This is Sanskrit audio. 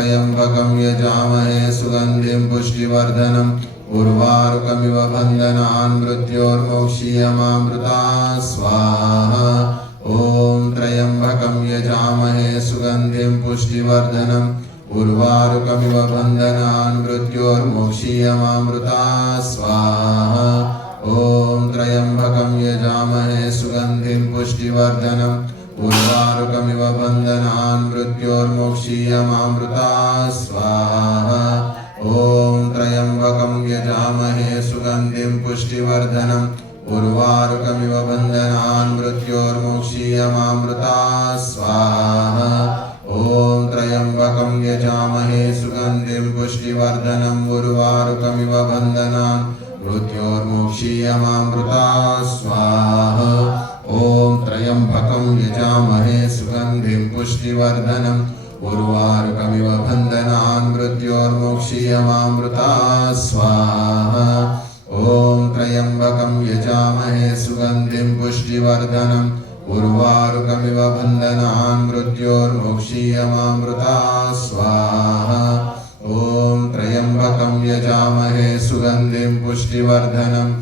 त्र्यम्बकं यजामहे सुगन्धिं पुष्टिवर्धनम् उर्वारुकमिव बन्धनान् मृत्योर्मोक्षीयमामृतात् स्वाहा। ॐ त्र्यम्बकं यजामहे सुगन्धिं पुष्टिवर्धनम् उर्वारुकमिव बन्धनान् मृत्योर्मोक्षीयमामृतात् स्वाहा। ॐ त्र्यम्बकं यजामहे सुगन्धिं पुष्टिवर्धनम् उर्वारुकमिव बन्धनान् मृत्योर्मोक्षीयमामृतात् स्वाहा। ॐ त्र्यम्बकं यजामहे सुगन्धिं पुष्टिवर्धनम् उर्वारुकमिव बन्धनान् मृत्योर्मोक्षीयमामृतात् स्वाहा। ॐ त्र्यम्बकं यजामहे सुगन्धिं पुष्टिवर्धनम् उर्वारुकमिव बन्धनान् मृत्योर्मोक्षीयमामृतात् स्वाहा। ॐ त्र्यम्बकं यजामहे सुगन्धिं पुष्टिवर्धनम् उर्वारुकमिव बन्धनान् मृत्योर्मोक्षीयमामृतात् स्वाहा। ॐ त्र्यम्बकं यजामहे सुगन्धिं पुष्टिवर्धनम् उर्वारुकमिव बन्धनान् मृत्योर्मोक्षीयमामृतात् स्वाहा। ॐ त्र्यम्बकं यजामहे सुगन्धिं पुष्टिवर्धनम्